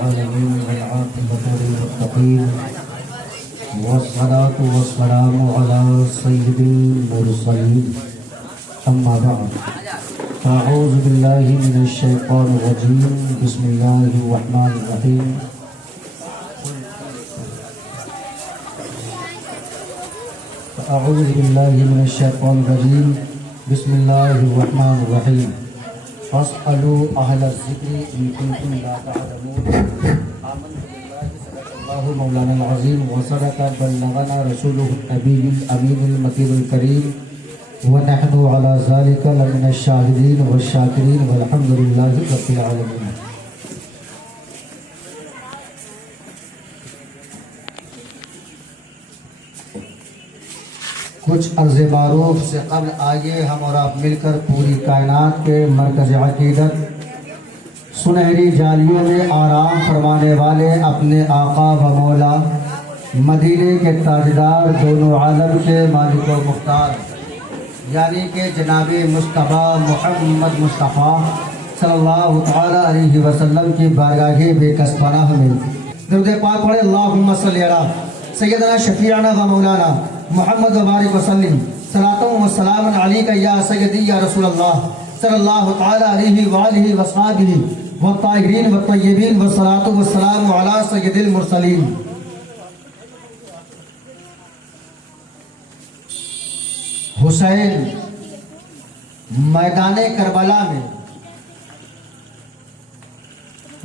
العالمين والعاقبة للمتقين والصلاة والسلام على سيد المرسلين أما بعد فأعوذ بالله من الشيطان الرجيم بسم الله الرحمن الرحيم أعوذ بالله من الشيطان الرجيم بسم الله الرحمن الرحيم فاسألوا أهل الذكر إن كنتم لا تعلمون آمنت بالله صدق الله مولانا العظيم وصدق بلغنا رسوله النبي الأمين المكين الكريم ونحن على ذلك لمن الشاهدين والشاكرين والحمد لله رب العالمين. کچھ عرض معروف سے قبل آئیے ہم اور آپ مل کر پوری کائنات کے مرکز عقیدت سنہری جالیوں میں آرام فرمانے والے اپنے آقا و مولا مدینے کے تاجدار دونوں عالم کے مالک و مختار یعنی کہ جناب مصطفیٰ محمد مصطفیٰ صلی اللہ تعالیٰ علیہ وسلم کی بارگاہ بے کس پناہ میں درود پاک پڑھے اللہم صلی علی سیدنا شفیعنا و مولانا محمد و بارک وسلم صلاۃ و سلام علیک یا سیدی یا رسول اللہ صلی اللہ تعالی علیہ وآلہ وصحبہ والطاہرین والطیبین والصلاۃ والسلام علی سید المرسلین. حسین میدان کربلا میں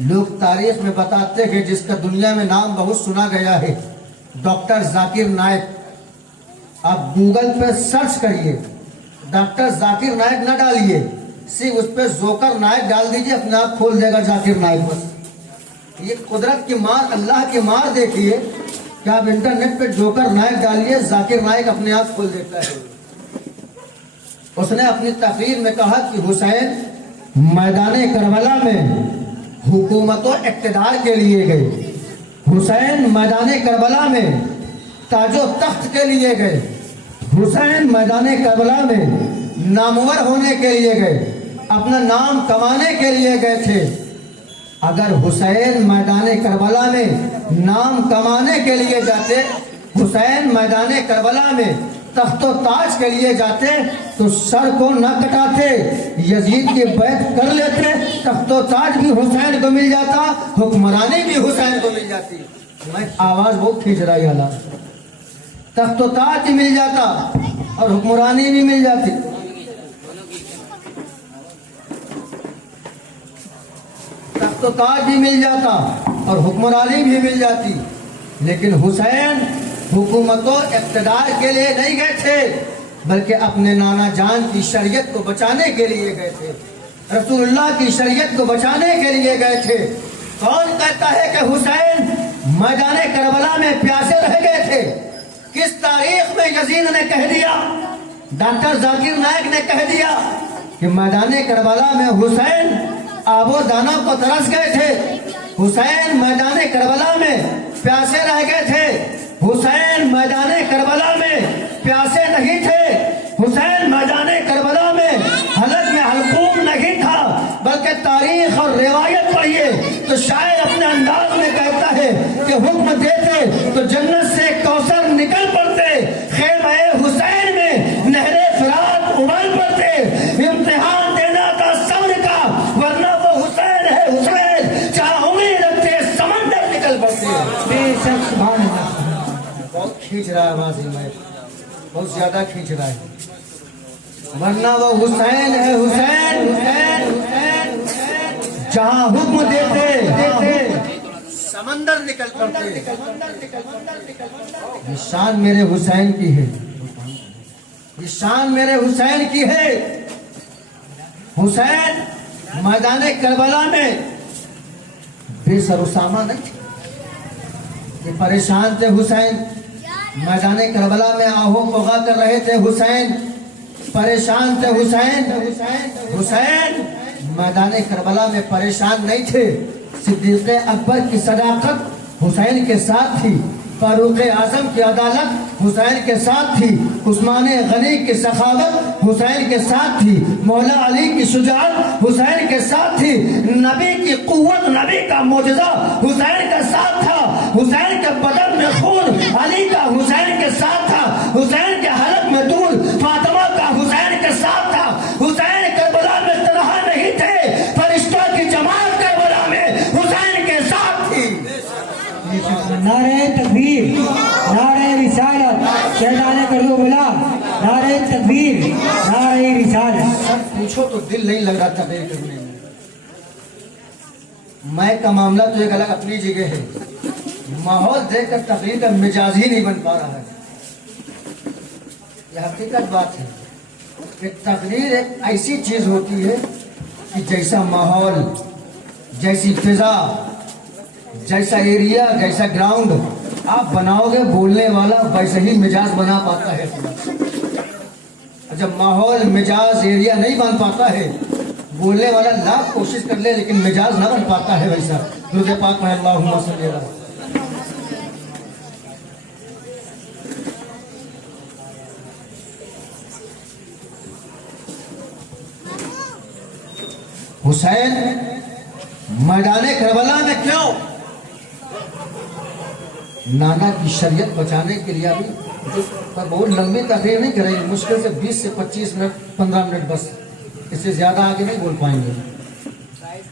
لوگ تاریخ میں بتاتے ہیں جس کا دنیا میں نام بہت سنا گیا ہے ڈاکٹر ذاکر نائک. آپ گوگل پہ سرچ کریے ڈاکٹر ذاکر نائک نہ ڈالیے صرف اس پہ زوکر نائک ڈال دیجئے اپنے آپ کھول دے گا ذاکر نائک. بس یہ قدرت کی مار اللہ کی مار دیکھیے کہ آپ انٹرنیٹ پہ جوکر نائک ڈالیے ذاکر نائک اپنے آپ کھول دیتا ہے. اس نے اپنی تقریر میں کہا کہ حسین میدان کربلا میں حکومت و اقتدار کے لیے گئے. حسین میدان کربلا میں تاج و تخت کے لیے گئے. حسین میدان کربلا میں نامور ہونے کے لیے گئے, اپنا نام کمانے کے لیے گئے تھے. اگر حسین میدان کربلا میں نام کمانے کے لیے جاتے, حسین میدان کربلا میں تخت و تاج کے لیے جاتے تو سر کو نہ کٹاتے, یزید کی بیعت کر لیتے, تخت و تاج بھی حسین کو مل جاتا, حکمرانی بھی حسین کو مل جاتی. میں آواز بہت کھینچ رہا ہے اللہ, تخت و تاج بھی مل جاتا اور حکمرانی بھی مل جاتی. تخت و تاج بھی مل جاتا اور حکمرانی بھی مل جاتی. لیکن حسین حکومت و اقتدار کے لیے نہیں گئے تھے بلکہ اپنے نانا جان کی شریعت کو بچانے کے لیے گئے تھے, رسول اللہ کی شریعت کو بچانے کے لیے گئے تھے. کون کہتا ہے کہ حسین میدان کربلا میں پیاسے رہ گئے تھے؟ کس تاریخ میں یزید نے کہہ دیا, ڈاکٹر ذاکر نائک نے کہہ دیا کہ میدان کربلا میں حسین آب و دانہ کو ترس گئے تھے, حسین میدان کربلا میں پیاسے رہ گئے تھے, حسین میدان کربلا میں پیاسے نہیں تھے, حسین میدان کربلا میں حلق میں حلقوم نہیں تھا, بلکہ تاریخ اور روایت پڑھیے تو شاعر اپنے انداز میں کہتا ہے کہ حکم دیتے تو جنت سے کوثر نکل پڑتے, خیمہ حسین میں نہر فرات ابل پڑتے, امتحان دینا تھا صبر کا ورنہ وہ حسین ہے حسین, چاہے امید رکھتے سمندر نکل پڑتے. بے شک سبحان اللہ. بہت کھینچ رہا ہے آواز میں, بہت زیادہ کھینچ رہا ہے, ورنہ وہ حسین ہے حسین, جہاں حکم دیتے سمندر نکل پڑتے. یہ شان میرے حسین کی ہے, یہ شان میرے حسین کی ہے. حسین میدان کربلا میں بے سر و سامان نہیں تھے, یہ پریشان تھے. حسین میدان کربلا میں آہو پغا کر رہے تھے, حسین پریشان تھے. حسین میدان کربلا میں پریشان نہیں تھے. صدیق اکبر کی صداقت حسین کے ساتھ تھی, फारूक आजम की अदालत हुसैन के साथ थी, उस्मान गनी की सखावत हुसैन के साथ थी, मौला अली की शुजाअत हुसैन के साथ थी, नबी की कुव्वत, नबी का मोजज़ा हुसैन का साथ था, हुसैन के बदन में खून अली का हुसैन के साथ था, हुसैन के हलक में दूध फातिमा का हुसैन के साथ था, हुसैन करबला में तन्हा नहीं थे, फरिश्तों की जमात करबला में हुसैन के साथ थी। नारे तकबीर, नारे रिसालत, शहदाने करबला, नारे तकबीर, नारे रिसालत। सब पूछो तो दिल नहीं लग रहा तकरीर करने में। मैं का मामला तो एक अलग अपनी जगह है, माहौल देखकर तकरीर का मिजाज ही नहीं बन पा रहा है। यह हकीकत बात है कि तकरीर एक ऐसी चीज होती है कि जैसा माहौल, जैसी फिजा, जैसा एरिया, जैसा ग्राउंड आप बनाओगे, बोलने वाला वैसे ही मिजाज बना पाता है। जब माहौल, मिजाज, एरिया नहीं बन पाता है, बोलने वाला लाख कोशिश कर ले लेकिन मिजाज ना बन पाता है वैसा। दुरूद पाक में अल्लाहुम्मा सल्ली अला। हुसैन मैदान करबला में क्यों? नाना की शरीयत बचाने के लिए। अभी पर बहुत लंबी तकरीर नहीं करेंगे, मुश्किल से 20 से 25 मिनट, 15 मिनट बस, इससे ज्यादा आगे नहीं बोल पाएंगे।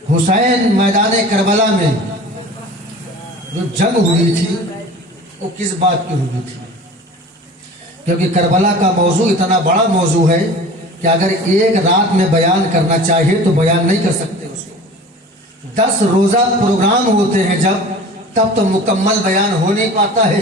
हुसैन मैदान करबला में जो जंग हुई थी वो किस बात की हुई थी? क्योंकि करबला का मौजू इतना बड़ा मौजू है कि अगर एक रात में बयान करना चाहिए तो बयान नहीं कर सकते उसको। 10 रोजा प्रोग्राम होते हैं जब, तब तो मुकम्मल बयान हो नहीं पाता है।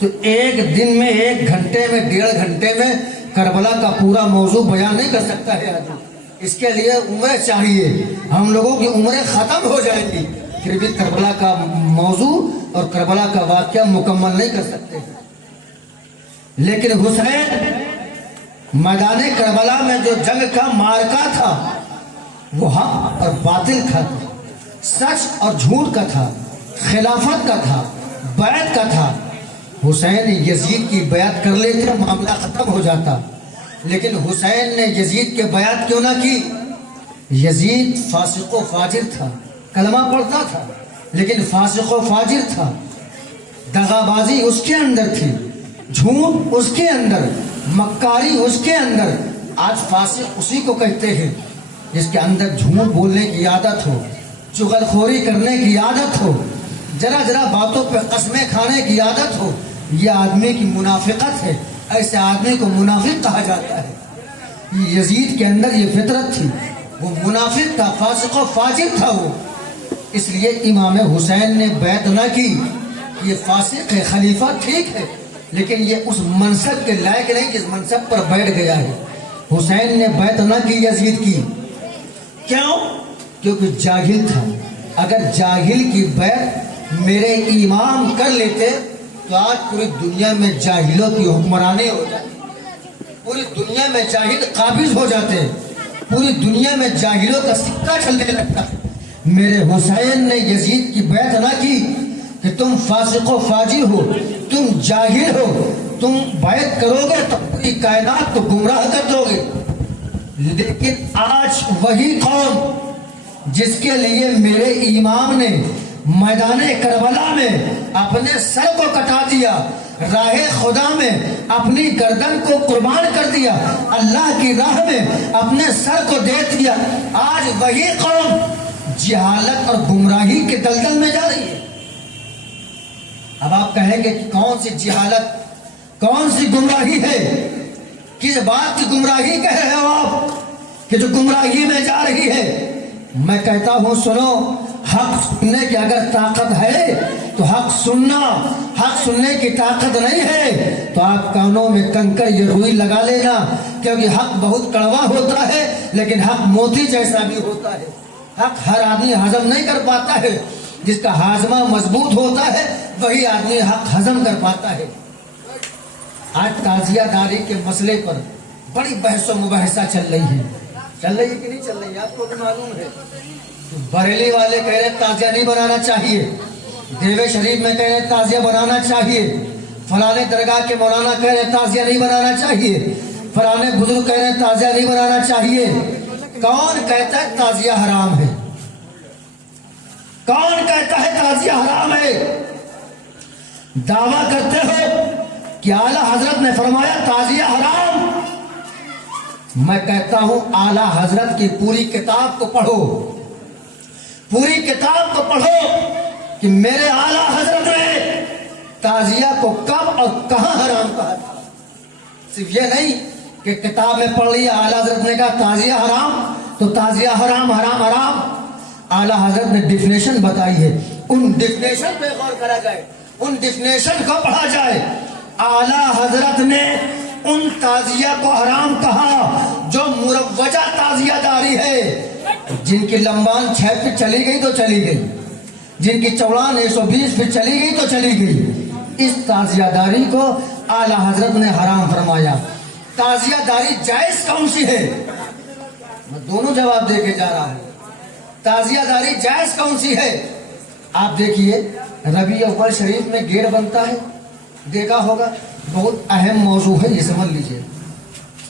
तो एक दिन में, 1 घंटे में, 1.5 घंटे में करबला का पूरा मौजू बयान नहीं कर सकता है आदमी। इसके लिए उम्र चाहिए, हम लोगों की उम्रें खत्म हो जाएंगी, फिर भी करबला का मौजू और करबला का वाक़या मुकम्मल नहीं कर सकते। लेकिन हुसैन मैदान करबला में जो जंग का मार्का था वो हक और बातिल का था, सच और झूठ का था, खिलाफत का था, बैत का था। हुसैन यजीद की बैत कर लेते मामला खत्म हो जाता, लेकिन हुसैन ने यजीद के बैत क्यों ना की? यजीद फासिक व फाजिर था, कलमा पढ़ता था लेकिन फासिक व फाजिर था। दगाबाजी उसके अंदर थी, झूठ उसके अंदर, मक्कारी उसके अंदर। आज फासिक उसी को कहते हैं जिसके अंदर झूठ बोलने की आदत हो, चुगलखोरी करने की आदत हो, जरा जरा बातों पे कसमें खाने की आदत हो। यह आदमी की मुनाफिकत है, ऐसे आदमी को मुनाफिक कहा जाता है। यजीद के अंदर ये फितरत थी, वो मुनाफिक था, फासिक व फाजिर था वो। इसलिए इमाम हुसैन ने बैत ना की। ये फासिक है, खलीफा ठीक है, लेकिन ये उस मनसब के लायक नहीं जिस मनसब पर बैठ गया है। हुसैन ने बैत ना की यजीद की। क्यों? क्योंकि जाहिल था। अगर जाहिल की बैत मेरे इमाम कर लेते तो आज पूरी दुनिया में जाहिलों की हुक्मरानी हो जाती, पूरी दुनिया में जाहिल काबिज हो जाते, पूरी दुनिया में जाहिलों का सिक्का चलने लगता। मेरे हुसैन ने यजीद की बैत ना की कि तुम फासिक व फाजिर हो, तुम जाहिल हो, तुम बैत करोगे तो पूरी कायनात को गुमराह कर दोगे। लेकिन आज वही कौम जिसके लिए मेरे इमाम ने मैदान करबला में अपने सर को कटा दिया, राह खुदा में अपनी गर्दन को कुर्बान कर दिया, अल्लाह की राह में अपने सर को दे दिया, आज वही कौम जिहालत और गुमराही के दलदल में जा रही है। अब आप कहेंगे कि कौन सी जिहालत, कौन सी गुमराही है? किस बात की गुमराही कह रहे हो आप कि जो गुमराही में जा रही है? मैं कहता हूं सुनो, हक सुनने की अगर ताकत है तो हक सुनना, हक सुनने की ताकत नहीं है तो आप कानों में कंकर ये रुई लगा लेना, क्योंकि हक बहुत कड़वा होता है लेकिन हक मोती जैसा भी होता है। हक हर आदमी हजम नहीं कर पाता है, जिसका हाजमा मजबूत होता है वही आदमी हक हजम कर पाता है। आज ताजियादारी के मसले पर बड़ी बहसो मुबहसा चल रही है कि नहीं चल रही है? आपको भी मालूम है। बरेली वाले कह रहे ताजिया नहीं बनाना चाहिए, देवे शरीफ में कह रहे ताजिया बनाना चाहिए, फलाने दरगाह के मौलाना कह रहे ताजिया नहीं बनाना चाहिए, फलाने बुजुर्ग कह रहे ताजिया नहीं बनाना चाहिए। कौन कहता है ताजिया हराम है? कौन कहता है ताजिया हराम है? दावा करते हो कि आला हजरत ने फरमाया ताजिया हराम। मैं कहता हूं आला हजरत की पूरी किताब को पढ़ो, पूरी किताब को पढ़ो कि मेरे आला हजरत ने ताजिया को कब और कहां हराम कहा था। सिर्फ ये नहीं कि किताब में पढ़ लिया आला हजरत ने कहा ताजिया हराम तो ताजिया हराम हराम हराम। आला हजरत ने डिफिनेशन बताई है, उन डिफिनेशन पे गौर करा जाए, उन डिफिनेशन को पढ़ा जाए। आला हजरत ने उन ताजिया को हराम कहा जो मुरव्वजा ताजियादारी है, जिनकी लंबान 6 फीट चली गई तो चली गई, जिनकी चौड़ान 120 फीट चली गई तो चली गई। इस ताजियादारी को आला हजरत ने हराम फरमाया। ताजियादारी जायज कौन सी है? मैं दोनों जवाब देके जा रहा हूं। ताजियादारी जायज कौन सी है? आप देखिए रबी अव्वल शरीफ में गेट बनता है, देखा होगा, बहुत अहम मौजू है, ये समझ लीजिए।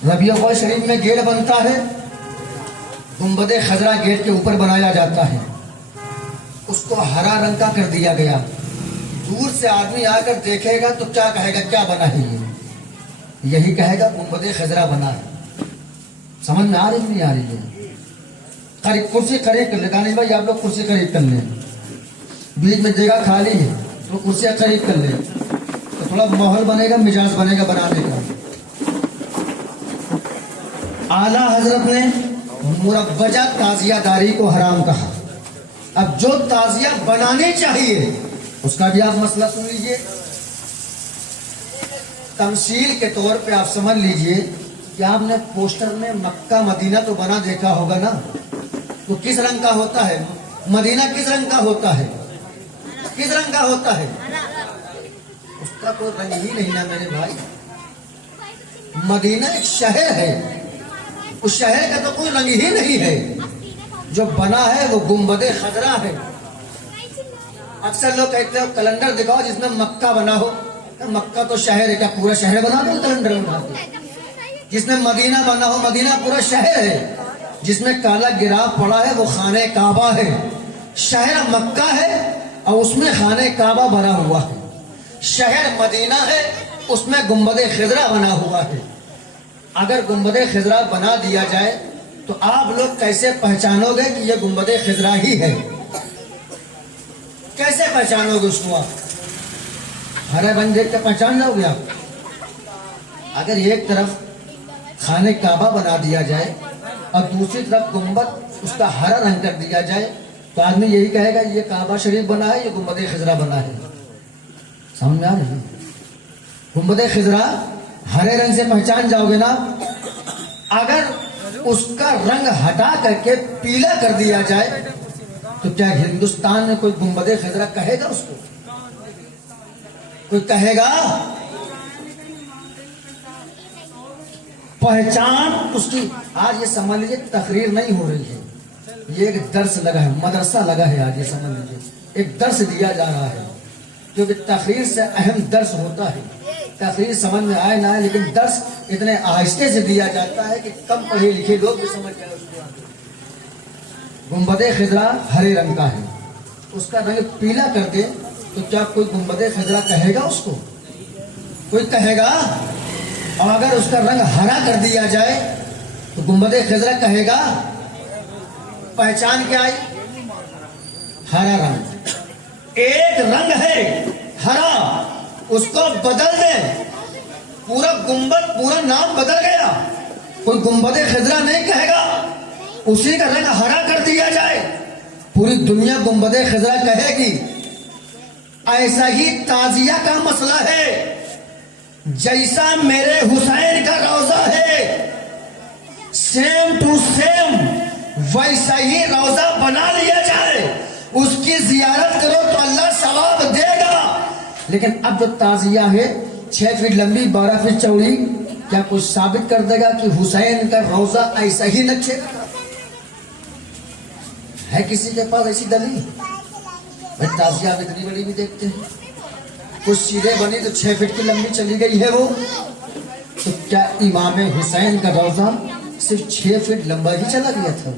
रबी अव्वल शरीफ में गेट बनता है, गुंबदे खजरा गेट के ऊपर बनाया जाता है, उसको हरा रंग का कर दिया गया। दूर से आदमी आकर देखेगा तो क्या कहेगा, क्या बना है ये? यही कहेगा गुंबदे खजरा बना है। समझ में आ रही नहीं आ रही है? खरीद कुर्सी खरीद कर ले, दानिश भाई आप लोग कुर्सी खरीद कर लें, बीच में जगह खाली है तो कुर्सियां खरीद कर ले, तो थोड़ा माहौल बनेगा, मिजाज बनेगा बनाने का। आला हजरत ने मुरव्वजा ताजियादारी को हराम कहा। अब जो ताजिया बनानी चाहिए उसका भी आप मसला सुन लीजिए। तमसील के तौर पे आप समझ लीजिए कि आपने पोस्टर में मक्का मदीना तो बना देखा होगा ना, तो किस रंग का होता है? मदीना किस रंग का होता है? किस रंग का होता है? उसका कोई रंग ही नहीं ना मेरे भाई। मदीना एक शहर है, उस शहर का तो कोई रंग ही नहीं है। जो बना है वो गुंबदे खजरा है। अक्सर लोग कहते हो कैलेंडर दिखाओ जिसमें मक्का बना हो। मक्का तो शहर है, क्या पूरा शहर बना दो कैलेंडर बना दो? जिसमें मदीना बना हो, मदीना पूरा शहर है। जिसमें काला गिराव पड़ा है वो खाने काबा है। शहर मक्का है और उसमें खाने काबा बना हुआ है। शहर मदीना है, उसमें गुंबदे खिजरा बना हुआ है। अगर गुंबदे खिजरा बना दिया जाए तो आप लोग कैसे पहचानोगे कि ये गुंबदे खिजरा ही है? कैसे पहचानोगे उसको? आप हरे बन देख के पहचान जाओगे आप? अगर एक तरफ खाने काबा बना दिया जाए और दूसरी तरफ गुंबद उसका हरा रंग कर दिया जाए तो आदमी यही कहेगा ये काबा शरीफ बना है, ये गुंबदे खिजरा बना है। समझ में आ रही है? गुंबदे खिजरा हरे रंग से पहचान जाओगे ना। अगर उसका रंग हटा करके पीला कर दिया जाए तो क्या हिंदुस्तान में कोई गुंबदे खिजरा कहेगा उसको? कोई कहेगा? पहचान उसकी। आज ये समझ लीजिए तकरीर नहीं हो रही है, ये एक दर्स लगा है, मदरसा लगा है। आज ये समझ लीजिए एक दर्स दिया जा रहा है, क्योंकि तकरीर से अहम दर्स होता है। तकरीर समझ में आए ना आए, लेकिन दर्स इतने आहिस्ते से दिया जाता है कि कम पढ़े लिखे लोग भी समझ जाए उसको। गुंबदे खिजरा हरे रंग का है, उसका रंग पीला कर दे तो क्या कोई गुंबदे खिजरा कहेगा उसको? कोई कहेगा? और अगर उसका रंग हरा कर दिया जाए तो गुंबदे खिजरा कहेगा? पहचान क्या आई? हरा रंग। एक रंग है हरा, उसको बदल दे, पूरा गुंबद, पूरा नाम बदल गया। कोई गुंबदे खिजरा नहीं कहेगा। उसी का रंग हरा कर दिया जाए, पूरी दुनिया गुंबदे खिजरा कहेगी। ऐसा ही ताजिया का मसला है। जैसा मेरे हुसैन का रोजा है सेम टू सेम वैसा ही रोजा बना लिया जाए, उसकी जियारत करो तो अल्लाह सवाब देगा। लेकिन अब जो ताजिया है 6 फीट लंबी 12 फीट चौड़ी, क्या कुछ साबित कर देगा कि हुसैन का रोजा ऐसा ही नक्शे का है? किसी के पास ऐसी दलील? ताजिया आप इतनी बड़ी भी देखते हैं, कुछ सीधे बनी तो 6 फीट की लंबी चली गई है वो। तो क्या इमाम हुसैन का रोजा सिर्फ 6 फीट लंबा ही चला गया था?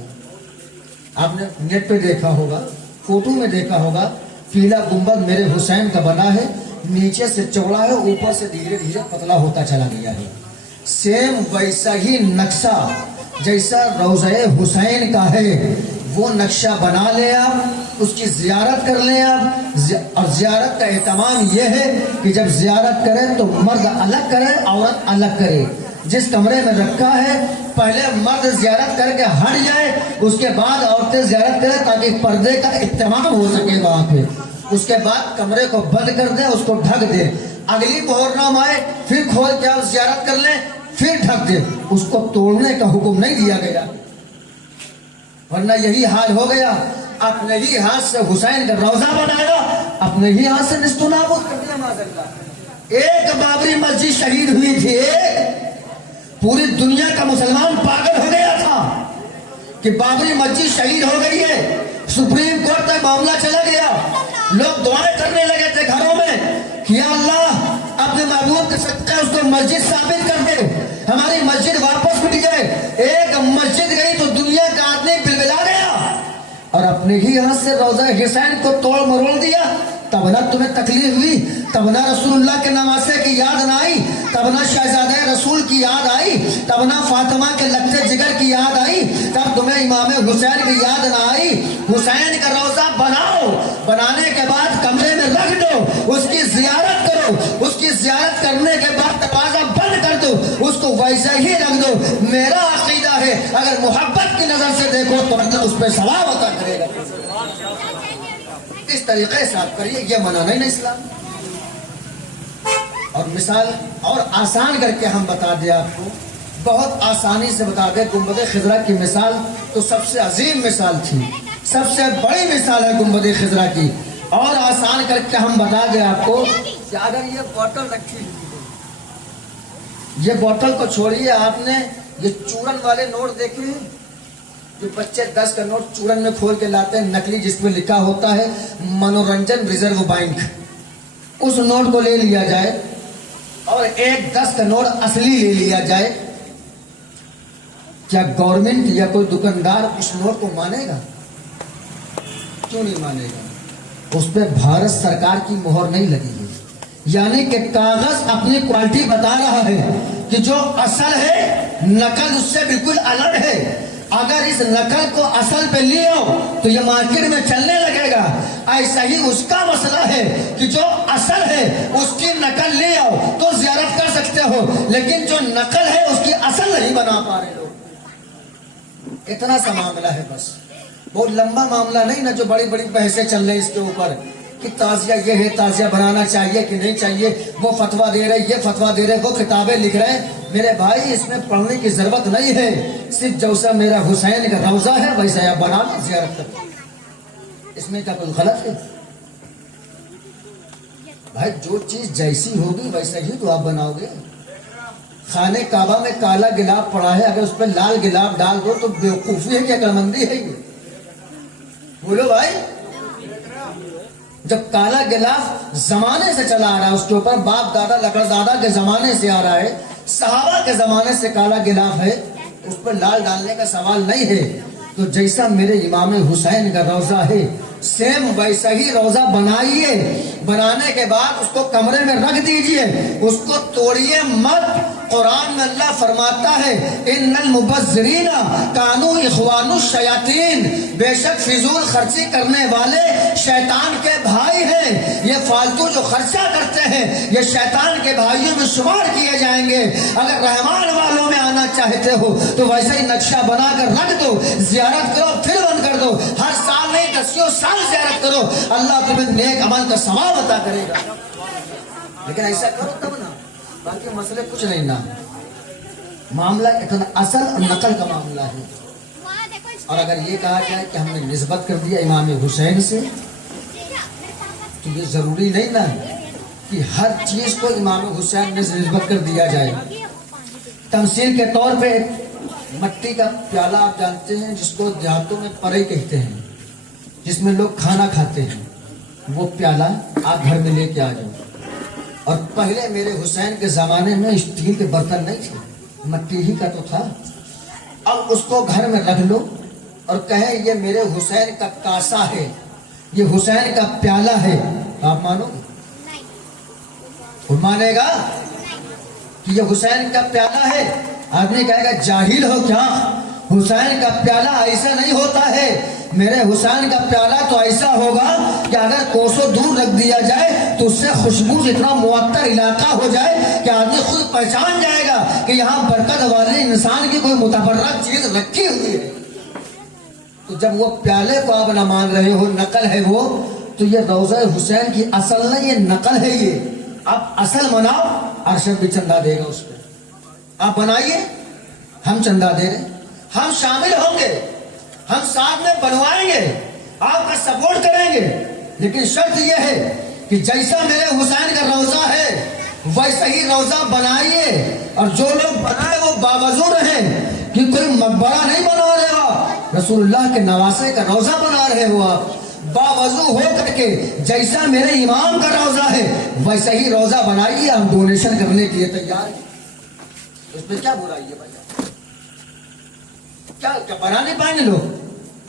आपने नेट पे देखा होगा, फोटो में देखा होगा, पीला गुंबद मेरे हुसैन का बना है, नीचे से चौड़ा है, ऊपर से धीरे धीरे पतला होता चला गया है। सेम वैसा ही नक्शा जैसा रोज़े हुसैन का है वो नक्शा बना ले आप, उसकी जियारत कर ले आप। और जियारत का एहतमाम यह है कि जब जियारत करें तो मर्द अलग करे, औरत अलग करे। जिस कमरे में रखा है पहले मर्द जियारत करके हट जाए, उसके बाद औरतें जियारत करें ताकि पर्दे का इत्तेमाम हो सके वहां पे। उसके बाद कमरे को बंद कर दे, उसको ढक दे, अगली मुहर्रम आए फिर खोल के आप जियारत कर ले, फिर ढक दे। उसको तोड़ने का हुक्म नहीं दिया गया, वरना यही हाल हो गया। अपने ही हाथ से हुसैन का रोजा बनाया, अपने ही हाथ से निस्तो नाबूद कर दिया माज़अल्लाह। एक बाबरी मस्जिद शहीद हुई थी, पूरी दुनिया का मुसलमान पागल हो गया था कि बाबरी मस्जिद शहीद हो गई है। सुप्रीम कोर्ट तक मामला चला गया, लोग दुआएं करने लगे थे घरों में कि या अल्लाह अपने महबूब के सदक़े उसको मस्जिद साबित कर दे, हमारी मस्जिद वापस मिट जाए। एक मस्जिद गई तो दुनिया का आदमी बिलबिला गया और अपने ही हाथ से रोज़ा हुसैन को तोड़ मरोड़ दिया। तब ना तुम्हें तकलीफ हुई, तब ना रसूलुल्लाह के नवासे की याद ना आई, तब ना शहजादे रसूल की याद आई, तब ना फातिमा के लक्ते जिगर की याद आई, तब तुम्हें इमाम हुसैन की याद ना आई। हुसैन का रोजा बनाओ, बनाने के बाद कमरे में रख दो, उसकी जियारत करो, उसकी जियारत करने के बाद दरवाजा बंद कर दो, उसको वैसे ही रख दो। मेरा अकीदा है अगर मोहब्बत की नजर से देखो तो मतलब उस पर सवाब होता करेगा। इस तरीके से आप करिए, ये मना नहीं ना इस्लाम। और मिसाल और आसान करके हम बता दें आपको, बहुत आसानी से बता दें। गुंबद खिजरा की मिसाल तो सबसे अजीम मिसाल थी, सबसे बड़ी मिसाल है गुंबद खिजरा की। और आसान करके हम बता दें आपको कि अगर ये बोतल रखी हुई है, ये बोतल को छोड़िए, आपने ये चूरन वाले नोट देखे हैं जो बच्चे 10 का नोट चूरन में खोल के लाते हैं नकली, जिसमें लिखा होता है मनोरंजन रिजर्व बैंक। उस नोट को ले लिया जाए और एक 10 का नोट असली ले लिया जाए, क्या गवर्नमेंट या कोई दुकानदार उस नोट को मानेगा? क्यों नहीं मानेगा? उस पर भारत सरकार की मोहर नहीं लगी है, यानी कि कागज अपनी क्वालिटी बता रहा है कि जो असल है नकल उससे बिल्कुल अलग है। अगर इस नकल को असल पे ले आओ तो ये मार्केट में चलने लगेगा। ऐसा ही उसका मसला है कि जो असल है उसकी नकल ले आओ तो ज़ियारत कर सकते हो, लेकिन जो नकल है उसकी असल नहीं बना पा रहे लोग। इतना सा मामला है बस, बहुत लंबा मामला नहीं ना जो बड़ी बड़ी बहसें चल रही इसके ऊपर कि ताजिया ये है, ताजिया बनाना चाहिए कि नहीं चाहिए, वो फतवा दे रहे, ये फतवा दे रहे, वो किताबें लिख रहे हैं। मेरे भाई इसमें पढ़ने की जरूरत नहीं है, सिर्फ जैसा मेरा हुसैन का रोजा है वैसा आप बना लो, ज़ियारत करो, इसमें क्या कोई गलत है? भाई जो चीज जैसी होगी वैसा ही तो आप बनाओगे। खाने काबा में काला गिलाब पड़ा है, अगर उस पर लाल गिलाब डाल दो तो बेवकूफी है, क्या अक्लमंदी है ये? बोलो भाई। जब काला गिलाफ जमाने से चला आ रहा है, उसके ऊपर बाप दादा लकड़दादा के जमाने से आ रहा है, सहाबा के जमाने से काला गिलाफ है, उस पर लाल डालने का सवाल नहीं है। तो जैसा मेरे इमाम हुसैन का रोजा है सेम वैसा ही रोजा बनाइए, बनाने के बाद उसको कमरे में रख दीजिए, उसको तोड़िए मत। कुरान में अल्लाह फरमाता है इन्नल मुबज़्ज़िरीना कानू इख़वानुश शयातीन, बेशक फिजूल खर्ची करने वाले शैतान के भाई हैं। ये फालतू जो खर्चा करते हैं ये शैतान के भाइयों में शुमार किए जाएंगे। अगर रहमान वालों में आना चाहते हो तो वैसे ही नक्शा बना कर रख दो, जियारत करो फिर बंद कर दो, हर साल नहीं 10 साल जियारत करो, अल्लाह तुम्हें नेक अमल का सवाब अता करेगा। लेकिन ऐसा करो तब ना, बाकी मसले कुछ नहीं ना। मामला इतना असल और नकल का मामला है। और अगर ये कहा जाए कि हमने निस्बत कर दिया इमाम हुसैन से, तो ये जरूरी नहीं ना कि हर चीज को इमाम हुसैन में निस्बत कर दिया जाए। तमसील के तौर पे मट्टी का प्याला आप जानते हैं जिसको देहातों में परई कहते हैं, जिसमें लोग खाना खाते हैं, वो प्याला आप घर में लेके आ जाओ। और पहले मेरे हुसैन के जमाने में स्टील के बर्तन नहीं थे, मिट्टी ही का तो था। अब उसको घर में रख लो और कहे ये मेरे हुसैन का कासा है, ये हुसैन का प्याला है, आप मानोगे? मानेगा कि ये हुसैन का प्याला है? आदमी कहेगा जाहिल हो क्या, हुसैन का प्याला ऐसा नहीं होता है। मेरे हुसैन का प्याला तो ऐसा होगा कि अगर कोसों दूर रख दिया जाए तो उससे खुशबू इतना मुअत्तर इलाका हो जाए कि आदमी खुद पहचान जाएगा कि यहाँ बरकत वाले इंसान की कोई मुतबर्रक चीज रखी हुई है। तो जब वो प्याले को आप न मान रहे हो, नकल है वो, तो ये रोज़ा हुसैन की असल नहीं, ये नकल है। ये आप असल बनाओ, अरशद भी चंदा देगा उस पर। आप बनाइए, हम चंदा दे रहे, हम शामिल होंगे, हम साथ में बनवाएंगे, आपका सपोर्ट करेंगे। लेकिन शर्त यह है कि जैसा मेरे हुसैन का रोजा है वैसा ही रोजा बनाइए। और जो लोग बनाए वो बावजूद रहे कि कोई मकबरा नहीं बना रहे हो, रसूलुल्लाह के नवासे का रोजा बना रहे हो आप, बावजू हो करके जैसा मेरे इमाम का रोजा है वैसा ही रोजा बनाइए। हम डोनेशन करने के लिए तैयार हैं, उसमें क्या बुराई है भाई? क्या बना नहीं पाएंगे लोग?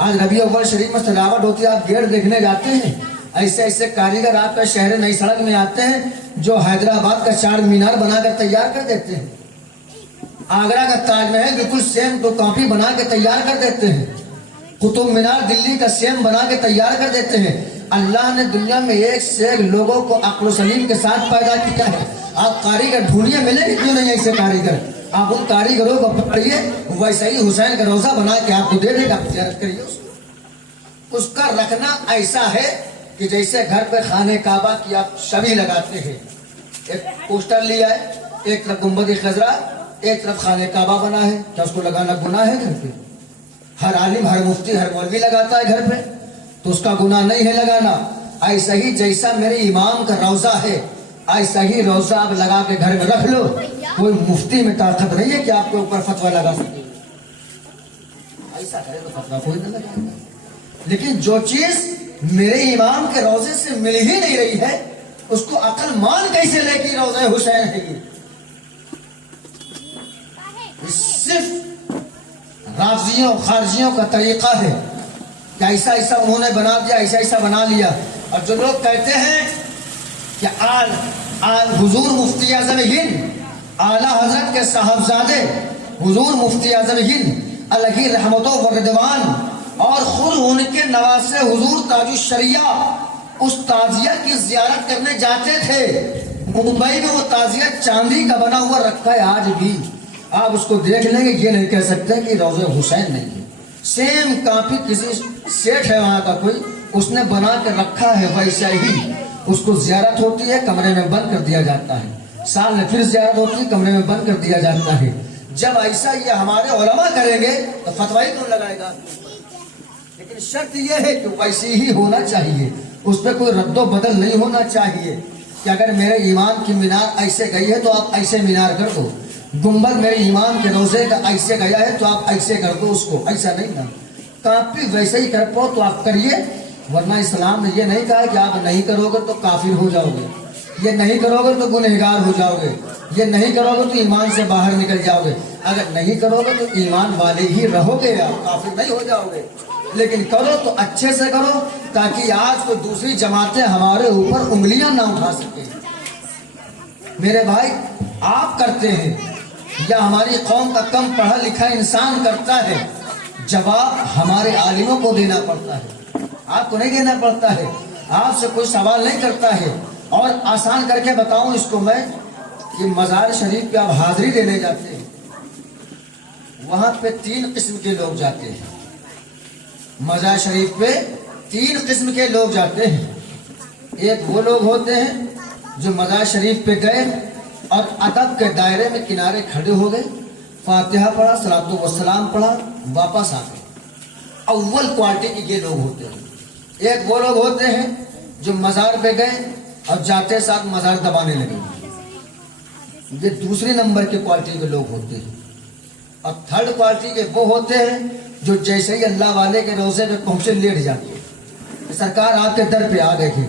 आज रबी अव्वल शरीफ में सजावट होती है, आप गेट देखने जाते हैं, ऐसे ऐसे कारीगर आपका शहर नई सड़क में आते हैं जो हैदराबाद का चार मीनार बनाकर तैयार कर देते हैं। आगरा का ताजमहल बिल्कुल सेम तो कॉपी बना के तैयार कर देते हैं। कुतुब मीनार दिल्ली का सेम बना के तैयार कर देते हैं। अल्लाह ने दुनिया में एक से एक लोगों को अक्ल सलीम के साथ पैदा किया है। आप कारीगर ढूंढिए, मिलेंगे क्यों नहीं ऐसे कारीगर? आप उन कारीगरों को पकड़िए, वैसा ही हुसैन का रोजा बना के आपको दे देगा, आप तिजारत करिए उसका रखना ऐसा है कि जैसे घर पे खाने काबा की आप छवि लगाते हैं। एक पोस्टर लिया है, एक तरफ गुंबद खजरा, एक तरफ खाने काबा बना है, क्या उसको लगाना गुनाह है? घर पे हर आलिम, हर मुफ्ती, हर मौलवी लगाता है घर पे, तो उसका गुनाह नहीं है लगाना। ऐसा ही जैसा मेरे इमाम का रोजा है ऐसा ही रोजा आप लगा के घर में रख लो। कोई मुफ्ती में ताकत नहीं है कि आपके ऊपर फतवा लगा सके, ऐसा करे तो फतवा कोई नहीं लगाएगा। लेकिन जो चीज मेरे इमाम के रोजे से मिल ही नहीं रही है उसको अकल मान कैसे ले कि रोजा हुसैन है? ये सिर्फ राजियों खारजियों का तरीका है कि ऐसा ऐसा उन्होंने बना दिया, ऐसा ऐसा बना लिया। और जो लोग कहते हैं कि आल हुजूर मुफ्ती आज़म हिंद, आला हजरत के साहबजादे हुजूर मुफ्ती आज़म हिंद अलही रहमतों व रिदवान और खुद उनके नवासे हुजूर ताजुश शरिया उस ताजिया की जियारत करने जाते थे। मुंबई में वो ताजिया चांदी का बना हुआ रखा है आज भी, आप उसको देख लेंगे, ये नहीं कह सकते कि रोज़ा हुसैन नहीं है। सेम कॉपी किसी सेठ है वहां का कोई, उसने बना के रखा है, वैसा ही उसको जियारत होती है, कमरे में बंद कर दिया जाता है, साल में फिर जियारत होती है, कमरे में बंद कर दिया जाता है। जब ऐसा ये हमारे उलमा करेंगे तो फतवा ही कौन लगाएगा? लेकिन शर्त यह है कि वैसी ही होना चाहिए, उस पर कोई रद्दो बदल नहीं होना चाहिए कि अगर मेरे इमाम की मीनार ऐसे गई है तो आप ऐसे मीनार कर दो, गुंबद मेरे इमाम के रोजे का ऐसे गया है तो आप ऐसे कर दो उसको, ऐसा नहीं ना। काफी वैसे ही कर पाओ तो आप करिए, वरना इस्लाम ने ये नहीं कहा कि आप नहीं करोगे तो काफिर हो जाओगे, ये नहीं करोगे तो गुनहगार हो जाओगे, ये नहीं करोगे तो ईमान से बाहर निकल जाओगे। अगर नहीं करोगे तो ईमान वाले ही रहोगे, आप काफिर नहीं हो जाओगे। लेकिन करो तो अच्छे से करो ताकि आज को दूसरी जमातें हमारे ऊपर उंगलियां ना उठा सके। मेरे भाई, आप करते हैं या हमारी कौम का कम पढ़ा लिखा इंसान करता है, जवाब हमारे आलिमों को देना पड़ता है, आपको नहीं देना पड़ता है। आपसे कोई सवाल नहीं करता है। और आसान करके बताऊं इसको मैं कि मज़ार शरीफ पे आप हाजिरी देने जाते हैं, वहां पे 3 किस्म के लोग जाते हैं। मज़ार शरीफ पे 3 किस्म के लोग जाते हैं। एक वो लोग होते हैं जो मज़ार शरीफ पे गए और अदब के दायरे में किनारे खड़े हो गए, फातिहा पढ़ा, सलातो व सलाम पढ़ा, वापस आ गए। अव्वल क्वालिटी के ये लोग होते हैं। एक वो लोग होते हैं जो मज़ार पे गए और जाते साथ मज़ार दबाने लगे, ये दूसरे नंबर के क्वालिटी के लोग होते हैं। और थर्ड क्वालिटी के वो होते हैं जो जैसे ही अल्लाह वाले के रोजे पे पहुंचे लेट जाते हैं। सरकार आपके दर पे आ गए थे,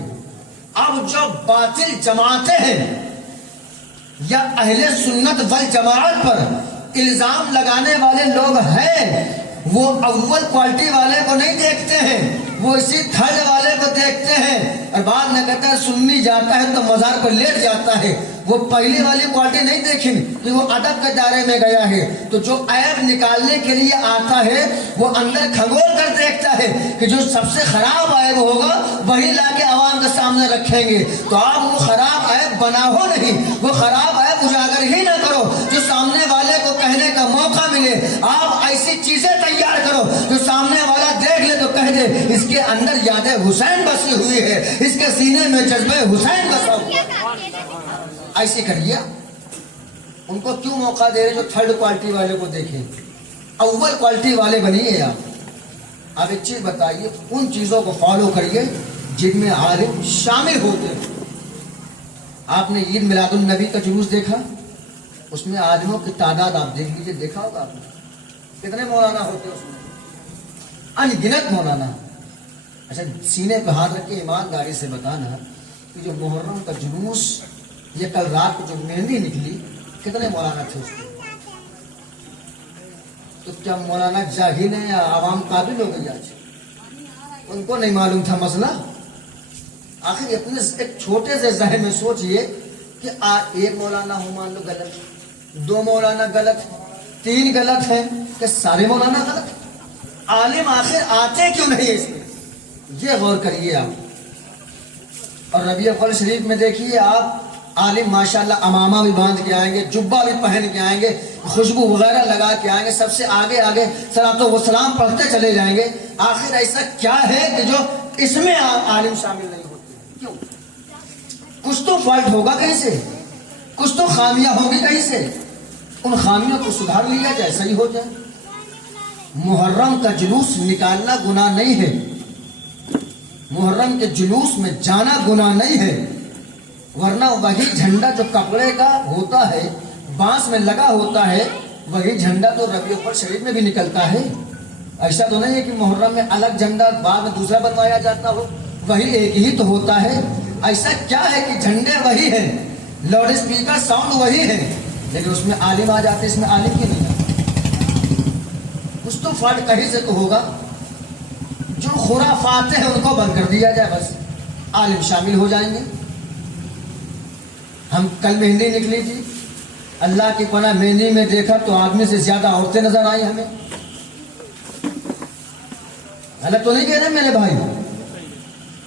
اب جو باطل جماعتیں ہیں یا اہل سنت والجماعت پر الزام لگانے والے لوگ ہیں، وہ اول کوالٹی والے کو نہیں دیکھتے ہیں، وہ اسی تھرڈ والے کو دیکھتے ہیں، اور بعد میں کہتا ہے سنی جاتا ہے تو مزار پر لیٹ جاتا ہے۔ وہ پہلی والی کوالٹی نہیں دیکھی کہ وہ ادب کے دائرے میں گیا ہے، تو جو عیب نکالنے کے لیے آتا ہے وہ اندر کھنگول کر دیکھتا ہے کہ جو سب سے خراب عیب ہوگا وہی لا کے عوام کے سامنے رکھیں گے۔ تو آپ وہ خراب عیب بناؤ نہیں، وہ خراب عیب اجاگر ہی نہ کرو جو سامنے والے کو کہنے کا موقع ملے۔ آپ ایسی چیزیں تیار کرو جو سامنے والا دیکھ لے تو کہہ دے اس کے اندر یاد حسین بسی ہوئی ہے، اس کے سینے میں جذبہ حسین بسا ہوا ہے۔ ایسے کریے، ان کو کیوں موقع دے رہے جو تھرڈ کوالٹی والے کو دیکھیں؟ اول کوالٹی والے بنیے آپ ایک چیز بتائیے، ان چیزوں کو فالو کریے جن میں عالم شامل ہوتے ہیں۔ آپ نے عید میلاد النبی کا جلوس دیکھا، اس میں عالموں کی تعداد آپ دیکھ لیجئے، دیکھا ہوگا آپ نے کتنے مولانا ہوتے ہیں اس میں؟ ان گنت مولانا۔ اچھا سینے پہ ہاتھ رکھ کے ایمانداری سے بتانا کہ جو محرم کا جلوس یہ کل رات کو جو مہندی نکلی کتنے مولانا تھے اس میں؟ تو کیا مولانا جاہل ہیں یا عوام قابل ہو گئی آج؟ ان کو نہیں معلوم تھا مسئلہ؟ آخر اپنے ایک چھوٹے سے ذہن میں سوچئے کہ ایک مولانا ہو مان لو غلط، دو مولانا غلط، تین غلط ہیں کہ سارے مولانا غلط؟ عالم آخر آتے کیوں نہیں ہے اس میں؟ یہ غور کریے آپ۔ اور ربیع الاول شریف میں دیکھیے آپ، عالم ماشاءاللہ امامہ بھی باندھ کے آئیں گے، جبہ بھی پہن کے آئیں گے، خوشبو وغیرہ لگا کے آئیں گے، سب سے آگے آگے صلاۃ و سلام پڑھتے چلے جائیں گے۔ آخر ایسا کیا ہے کہ جو اس میں عالم شامل نہیں ہوتے؟ کیوں؟ کچھ تو فالٹ ہوگا کہیں سے، کچھ تو خامیاں ہوگی کہیں سے، ان خامیوں کو سدھار لیا جائے، صحیح ہو جائے۔ محرم کا جلوس نکالنا گناہ نہیں ہے، محرم کے جلوس میں جانا گناہ نہیں ہے، ورنہ وہی جھنڈا جو کپڑے کا ہوتا ہے، بانس میں لگا ہوتا ہے، وہی جھنڈا تو ربیع الاول شریف میں بھی نکلتا ہے۔ ایسا تو نہیں ہے کہ محرم میں الگ جھنڈا بعد میں دوسرا بنوایا جاتا ہو، وہی ایک ہی تو ہوتا ہے۔ ایسا کیا ہے کہ جھنڈے وہی ہیں، لاؤڈ اسپیکر ساؤنڈ وہی ہے، لیکن اس میں عالم آ جاتے، اس میں عالم کی نہیں آتے؟ کچھ تو فالٹ کہیں سے تو ہوگا۔ جو خرافات ہیں ان کو بند کر دیا جائے، بس عالم شامل ہو جائیں گے۔ ہم کل مہندی نکلی تھی، اللہ کی پناہ مہندی میں دیکھا تو آدمی سے زیادہ عورتیں نظر آئی ہمیں۔ غلط تو نہیں کہہ رہے میرے بھائی؟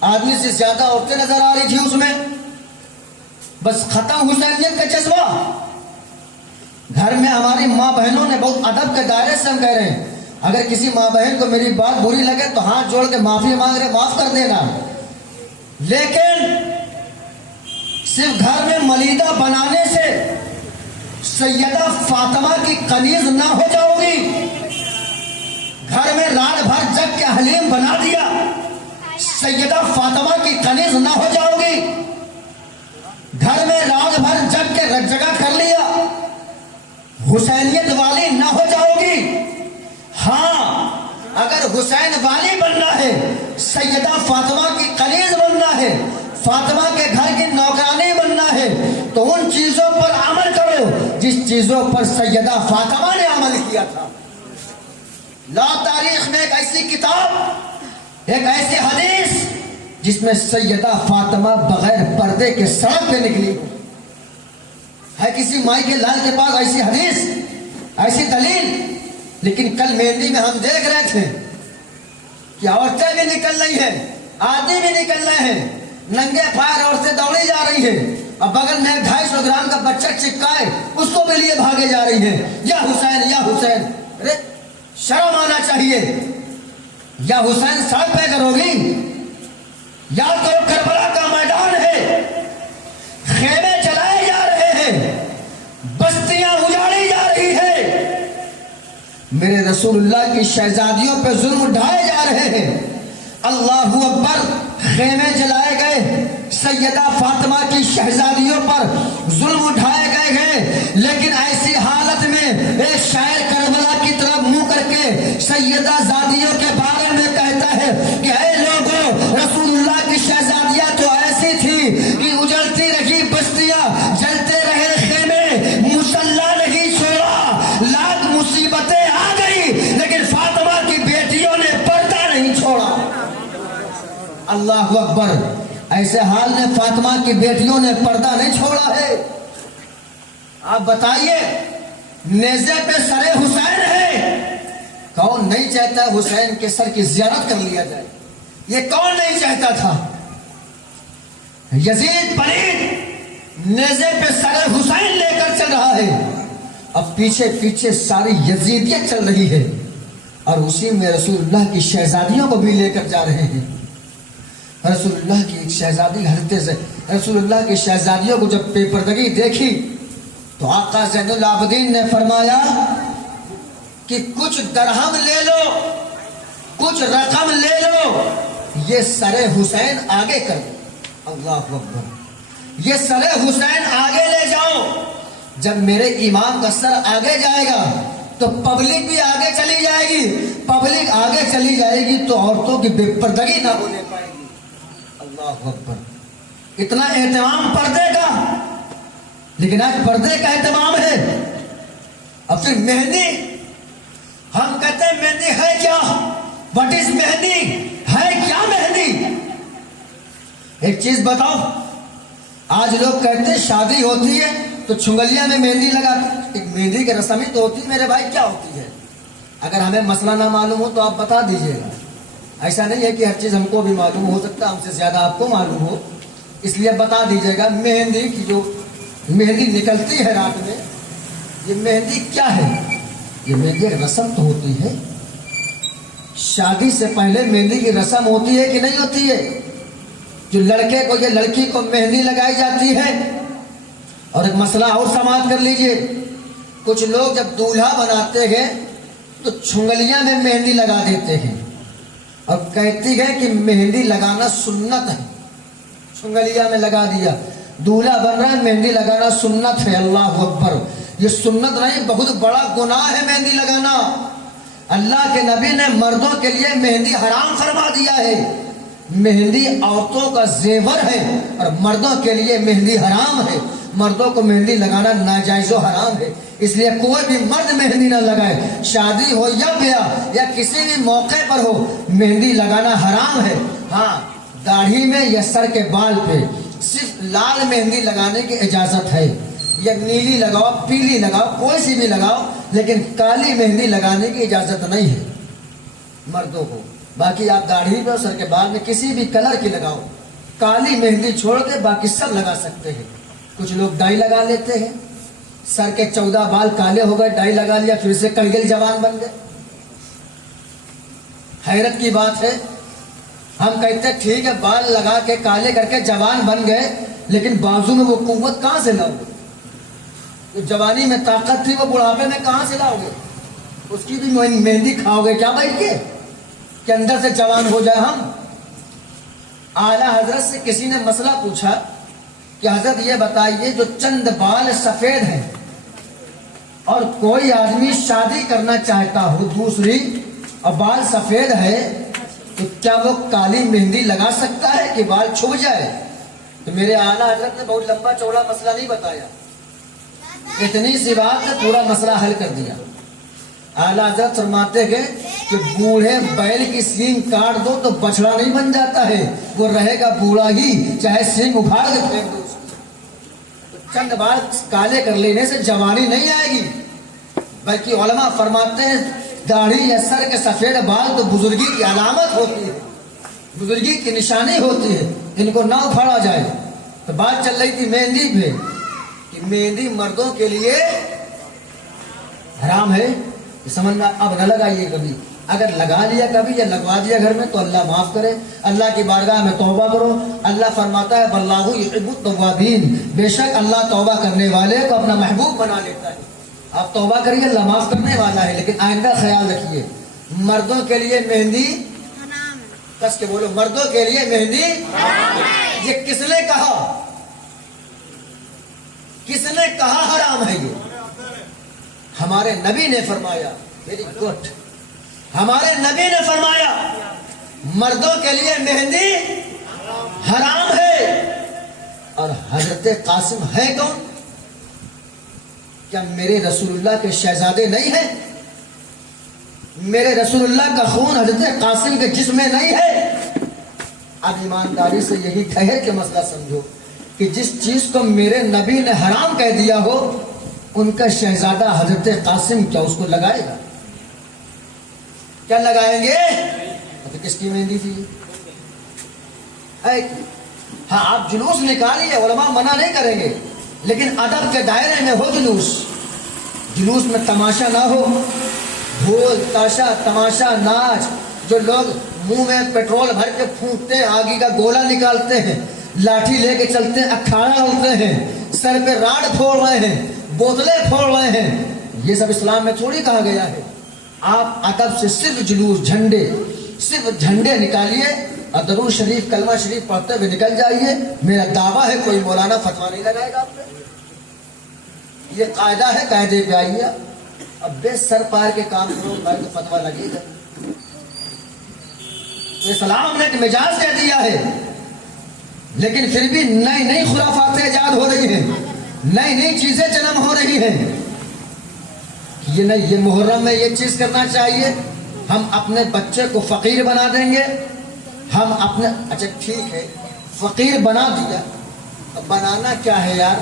آدمی سے زیادہ عورتیں نظر آ رہی تھی اس میں۔ بس ختم حسینیت کا جذبہ۔ گھر میں ہماری ماں بہنوں نے بہت ادب کے دائرے سے ہم کہہ رہے ہیں، اگر کسی ماں بہن کو میری بات بری لگے تو ہاتھ جوڑ کے معافی مانگ رہے، معاف کر دینا۔ لیکن صرف گھر میں ملیدہ بنانے سے سیدہ فاطمہ کی کنیز نہ ہو جاؤ گی۔ گھر میں رات بھر جگ کے حلیم بنا دیا، سیدہ فاطمہ کی کنیز نہ ہو جاؤ گی۔ گھر میں رات بھر جگ کے جگہ کر لیا، حسینیت والی نہ ہو جاؤ گی۔ ہاں اگر حسین والی بننا ہے، سیدہ فاطمہ کی کنیز بننا ہے، فاطمہ کے گھر کی نوکرانی بننا ہے، تو ان چیزوں پر عمل کرو جس چیزوں پر سیدہ فاطمہ نے عمل کیا تھا۔ لا تاریخ میں ایک ایسی کتاب، ایک ایسی حدیث جس میں سیدہ فاطمہ بغیر پردے کے سڑک پہ نکلی ہے؟ کسی مائی کے لال کے پاس ایسی حدیث، ایسی دلیل؟ لیکن کل مہندی میں ہم دیکھ رہے تھے کہ عورتیں بھی نکل رہی ہیں، آدمی بھی نکل رہے ہیں، ننگے پیر عورتیں دوڑی جا رہی ہیں، اور بغل میں 250 گرام کا بچہ چپکائے اس کو بھی لیے بھاگے جا رہی ہیں، یا حسین یا حسین۔ ارے شرم آنا چاہیے۔ یا حسین سڑک پہ کرو گی؟ یاد کرو کربلا کا میدان ہے، خیمے جلائے جا رہے ہیں، بستیاں اجاڑی جا رہی ہے، میرے رسول اللہ کی شہزادیوں پہ ظلم ڈھائے جا رہے ہیں۔ اللہ اکبر، خیمے جلائے گئے، سیدہ فاطمہ کی شہزادیوں پر ظلم اٹھائے گئے ہیں، لیکن ایسی حالت میں ایک شاعر کربلا کی طرف منہ کر کے سیدہ زادیوں کے بارے میں کہتا ہے کہ اے لوگوں، رسول اللہ کی شہزادیاں تو ایسی تھی اللہ اکبر. ایسے حال میں فاطمہ کی بیٹیوں نے پردہ نہیں چھوڑا ہے. آپ بتائیے, نیزے پہ سر حسین ہے, کون نہیں چاہتا حسین کے سر کی زیارت کر لیا جائے؟ یہ کون نہیں چاہتا تھا؟ یزید پلید نیزے پہ سر حسین لے کر چل رہا ہے, اب پیچھے پیچھے ساری یزیدیت چل رہی ہے, اور اسی میں رسول اللہ کی شہزادیوں کو بھی لے کر جا رہے ہیں. رسول اللہ کی ایک شہزادی رسول اللہ کی شہزادیوں کو جب بے پردگی دیکھی تو آقا زین العابدین نے فرمایا کہ کچھ درہم لے لو, کچھ رقم لے لو, یہ سر حسین آگے کر دو. اللہ اکبر. یہ سر حسین آگے لے جاؤ. جب میرے امام کا سر آگے جائے گا تو پبلک بھی آگے چلی جائے گی, پبلک آگے چلی جائے گی تو عورتوں کی بے پردگی نہ ہونے پائے گی. اللہ اکبر. اتنا اہتمام پردے کا, لیکن آج پردے کا اہتمام ہے. اب پھر مہندی, ہم کہتے ہیں مہندی ہے کیا؟ وٹ از مہندی؟ ہے کیا مہندی؟ ایک چیز بتاؤ, آج لوگ کہتے ہیں شادی ہوتی ہے تو چھنگلیاں میں مہندی لگاتے. ایک مہندی کی رسم ہی تو ہوتی ہے میرے بھائی, کیا ہوتی ہے؟ اگر ہمیں مسئلہ نہ معلوم ہو تو آپ بتا دیجئے گا. ایسا نہیں ہے کہ ہر چیز ہم کو بھی معلوم ہو سکتا, ہم سے زیادہ آپ کو معلوم ہو, اس لیے بتا دیجئے گا. مہندی کی جو مہندی نکلتی ہے رات میں, یہ مہندی کیا ہے؟ یہ مہندی ایک رسم تو ہوتی ہے. شادی سے پہلے مہندی کی رسم ہوتی ہے کہ نہیں ہوتی ہے؟ جو لڑکے کو یا لڑکی کو مہندی لگائی جاتی ہے. اور ایک مسئلہ اور سماعت کر لیجئے, کچھ لوگ جب دولہا بناتے ہیں تو چھنگلیاں میں مہندی لگا دیتے ہیں اور کہتی ہے کہ مہندی لگانا سنت ہے. چھنگلیاں میں لگا دیا, دولہا بن رہا ہے, مہندی لگانا سنت ہے. اللہ اکبر. یہ سنت نہیں, بہت بڑا گناہ ہے مہندی لگانا. اللہ کے نبی نے مردوں کے لیے مہندی حرام فرما دیا ہے. مہندی عورتوں کا زیور ہے اور مردوں کے لیے مہندی حرام ہے. مردوں کو مہندی لگانا ناجائز و حرام ہے. اس لیے کوئی بھی مرد مہندی نہ لگائے, شادی ہو یا بیاہ یا کسی بھی موقع پر ہو, مہندی لگانا حرام ہے. ہاں, داڑھی میں یا سر کے بال پہ صرف لال مہندی لگانے کی اجازت ہے, یا نیلی لگاؤ, پیلی لگاؤ, کوئی سی بھی لگاؤ, لیکن کالی مہندی لگانے کی اجازت نہیں ہے مردوں کو. باقی آپ داڑھی پہ اور سر کے بال میں کسی بھی کلر کی لگاؤ, کالی مہندی چھوڑ کے باقی سب لگا سکتے ہیں. کچھ لوگ ڈائی لگا لیتے ہیں, سر کے 14 بال کالے ہو گئے, ڈائی لگا لیا, پھر سے کلگل جوان بن گئے. حیرت کی بات ہے. ہم کہتے ہیں ٹھیک ہے, بال لگا کے کالے کر کے جوان بن گئے, لیکن بازو میں وہ قوت کہاں سے لاؤ گے؟ جو جوانی میں طاقت تھی وہ بڑھاپے میں کہاں سے لاؤ گے؟ اس کی بھی مہندی کھاؤ گے کیا بھائی کے کہ اندر سے جوان ہو جائے ہم؟ اعلیٰ حضرت سے کسی نے مسئلہ پوچھا کہ حضرت یہ بتائیے, جو چند بال سفید ہیں اور کوئی آدمی شادی کرنا چاہتا ہو دوسری اور بال سفید ہے, تو کیا وہ کالی مہندی لگا سکتا ہے کہ بال چھپ جائے؟ تو میرے اعلیٰ حضرت نے بہت لمبا چوڑا مسئلہ نہیں بتایا, اتنی سی بات نے پورا مسئلہ حل کر دیا. اعلیٰ حضرت فرماتے ہیں کہ بوڑھے بیل کی سینگ کاٹ دو تو بچڑا نہیں بن جاتا ہے, وہ رہے گا بوڑھا ہی, چاہے سینگ اکھاڑ کے پھینک دو. چند بال کالے کر لینے سے جوانی نہیں آئے گی, بلکہ علماء فرماتے ہیں داڑھی یا سر کے سفید بال تو بزرگی کی علامت ہوتی ہے, بزرگی کی نشانی ہوتی ہے, ان کو نہ اکھاڑا جائے. تو بات چل رہی تھی مہندی پہ کہ مہندی مردوں کے لیے حرام ہے. سمجھ میں اب نہ لگائیے کبھی, اگر لگا لیا کبھی یا لگوا دیا گھر میں تو اللہ معاف کرے. اللہ کی بارگاہ میں توبہ کرو. اللہ فرماتا ہے واللہ یحب التوابین, بے شک اللہ توبہ کرنے والے کو اپنا محبوب بنا لیتا ہے. آپ توبہ کریے, اللہ معاف کرنے والا ہے. لیکن آئندہ خیال رکھیے, مردوں کے لیے مہندی, کس کے بولو, مردوں کے لیے مہندی یہ کس نے کہا؟ کس نے کہا حرام ہے؟ یہ ہمارے نبی نے فرمایا. Very good. ہمارے نبی نے فرمایا مردوں کے لیے مہندی حرام ہے. اور حضرت قاسم ہے کون؟ کیا میرے رسول اللہ کے شہزادے نہیں ہیں؟ میرے رسول اللہ کا خون حضرت قاسم کے جسم میں نہیں ہے؟ اب ایمانداری سے یہی ٹھہر کے مسئلہ سمجھو کہ جس چیز کو میرے نبی نے حرام کہہ دیا ہو، ان کا شہزادہ حضرت قاسم کیا اس کو لگائے گا؟ کیا لگائیں گے؟ تو کس کی مہندی تھی؟ ہاں آپ جلوس نکالیے، علماء منع نہیں کریں گے، لیکن ادب کے دائرے میں ہو جلوس میں تماشا نہ ہو، ڈھول تاشا تماشا ناچ، جو لوگ منہ میں پیٹرول بھر کے پھونکتے ہیں، آگی کا گولا نکالتے ہیں، لاٹھی لے کے چلتے ہیں، اکھاڑا ہوتے ہیں، سر پہ راڑ پھوڑ رہے ہیں، بوتلیں پھوڑ رہے ہیں، یہ سب اسلام میں تھوڑی کہا گیا ہے۔ آپ ادب سے صرف جلوس صرف جھنڈے نکالیے اور درود شریف کلمہ شریف پڑھتے ہوئے نکل جائیے۔ میرا دعویٰ ہے کوئی مولانا فتویٰ نہیں لگائے گا آپ پہ، یہ قاعدہ ہے، قاعدے پہ آئیے۔ اب بے سر پار کے کام کرو بھائی تو فتویٰ لگے گا۔ تو اسلام نے ایک مزاج دے دیا ہے، لیکن پھر بھی نئی خرافات ایجاد ہو رہی ہیں، نئی چیزیں جنم ہو رہی ہیں۔ یہ نہیں، یہ محرم میں یہ چیز کرنا چاہیے، ہم اپنے بچے کو فقیر بنا دیں گے، ہم اپنے اچھا ٹھیک ہے فقیر بنا دیا، اب بنانا کیا ہے یار؟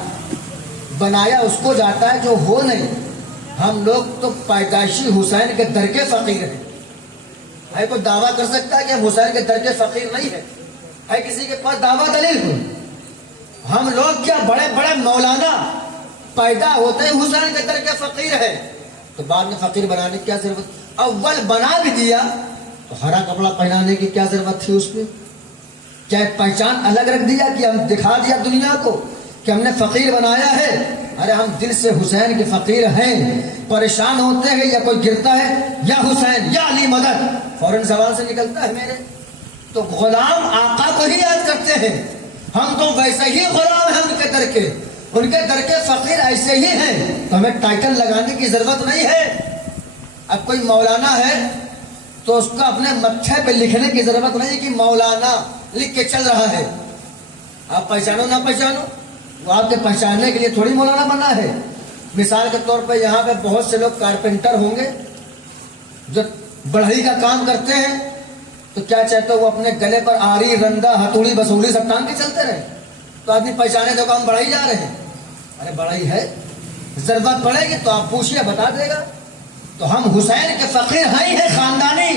بنایا اس کو جاتا ہے جو ہو نہیں۔ ہم لوگ تو پیدائشی حسین کے در کے فقیر ہیں۔ ہے کوئی دعویٰ کر سکتا ہے کہ ہم حسین کے در کے فقیر نہیں ہیں؟ ہے کسی کے پاس دعویٰ دلیل کو؟ ہم لوگ کیا بڑے بڑے مولانا پیدا ہوتے ہیں حسین کے در کے فقیر ہیں، تو بعد میں فقیر بنانے کی کیا ضرورت؟ اول بنا بھی دیا تو ہرا کپڑا پہنانے کی کیا ضرورت تھی اس میں؟ کیا پہچان الگ رکھ دیا کہ ہم دکھا دیا دنیا کو کہ ہم نے فقیر بنایا ہے؟ ارے ہم دل سے حسین کے فقیر ہیں، پریشان ہوتے ہیں یا کوئی گرتا ہے یا حسین یا علی مدد فوراً زبان سے نکلتا ہے میرے، تو غلام آقا کو ہی یاد کرتے ہیں۔ ہم تو ویسے ہی غلام ہیں ان کے در کے فقیر ایسے ہی ہیں، تو ہمیں ٹائٹل لگانے کی ضرورت نہیں ہے۔ اب کوئی مولانا ہے تو اس کو اپنے متھے پہ لکھنے کی ضرورت نہیں کہ مولانا لکھ کے چل رہا ہے۔ آپ پہچانو نہ پہچانو، وہ آپ کے پہچاننے کے لیے تھوڑی مولانا بنا ہے۔ مثال کے طور پہ یہاں پہ بہت سے لوگ کارپینٹر ہوں گے جو بڑھئی کا کام کرتے ہیں، تو کیا چاہتے وہ اپنے گلے پر آری رندا ہتھوڑی بسوڑی سب ٹانگ کے چلتے رہے، تو آدمی پہچانے تو ہم بڑھئی جا رہے ہیں۔ ارے بڑھئی ہے، ضرورت پڑے گی تو آپ پوچھیے بتا دے گا۔ تو ہم حسین کے فقیر ہیں خاندانی،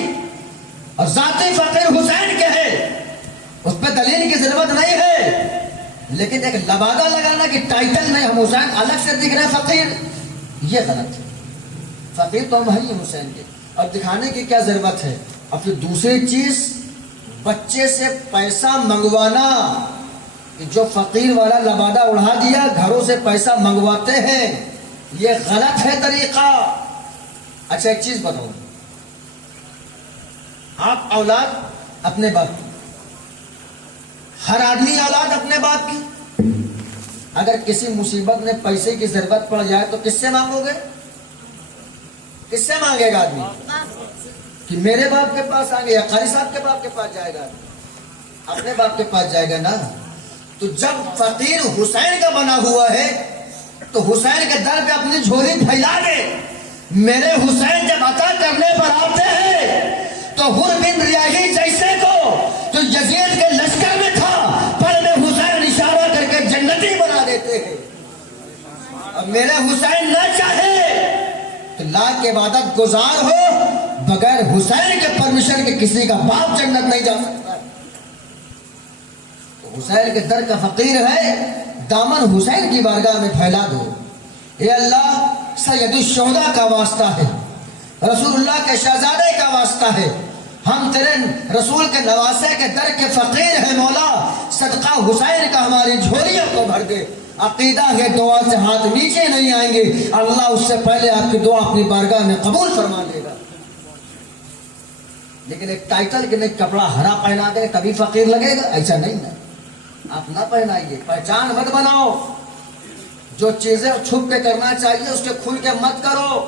اور ذاتی فقیر حسین کے ہیں، اس پہ دلیل کی ضرورت نہیں ہے۔ لیکن ایک لبادہ لگانا کہ ٹائٹل نہیں، ہم حسین الگ سے دکھ رہے ہیں فقیر، یہ غلط ہے۔ فقیر تو ہم ہیں حسین کے، اور دکھانے کی کیا ضرورت ہے؟ اور پھر دوسری چیز، بچے سے پیسہ منگوانا، کہ جو فقیر والا لبادہ اڑا دیا گھروں سے پیسہ منگواتے ہیں، یہ غلط ہے طریقہ۔ اچھا ایک چیز بتاؤ، آپ اولاد اپنے باپ کی، ہر آدمی اولاد اپنے باپ کی، اگر کسی مصیبت میں پیسے کی ضرورت پڑ جائے تو کس سے مانگو گے؟ کس سے مانگے گا آدمی؟ کہ میرے باپ کے پاس آئیں گے یا قاری صاحب کے باپ کے پاس جائے گا؟ اپنے باپ کے پاس جائے گا نا۔ تو جب فقیر حسین کا بنا ہوا ہے تو حسین کے در پہ اپنی جھولی پھیلا دے۔ میرے حسین جب عطا کرنے پر آتے ہیں تو حر بن ریاحی جیسے کو جو یزید کے لشکر میں تھا، پر میں حسین اشارہ کر کے جنتی بنا دیتے ہیں۔ اب میرے حسین نہ چاہے تو لاکھ کے عبادت گزار ہو، بغیر حسین کے پرمیشن کے کسی کا باپ جنت نہیں جا سکتا۔ تو حسین کے در کا فقیر ہے، دامن حسین کی بارگاہ میں پھیلا دو۔ اے اللہ، سید الشہداء کا واسطہ ہے، رسول اللہ کے شہزادے کا واسطہ ہے، ہم تیرے رسول کے نواسے کے در کے فقیر ہیں مولا، صدقہ حسین کا ہماری جھولیوں کو بھر دے۔ عقیدہ ہے دعا سے ہاتھ نیچے نہیں آئیں گے، اللہ اس سے پہلے آپ کی دعا اپنی بارگاہ میں قبول فرما لے گا۔ لیکن ایک ٹائٹل کے نہیں کپڑا ہرا پہنا دے کبھی فقیر لگے گا، ایسا نہیں نا، آپ نہ پہنائیے، پہچان مت بناؤ۔ جو چیزیں چھپ کے کرنا چاہیے اس کے کھل کے مت کرو۔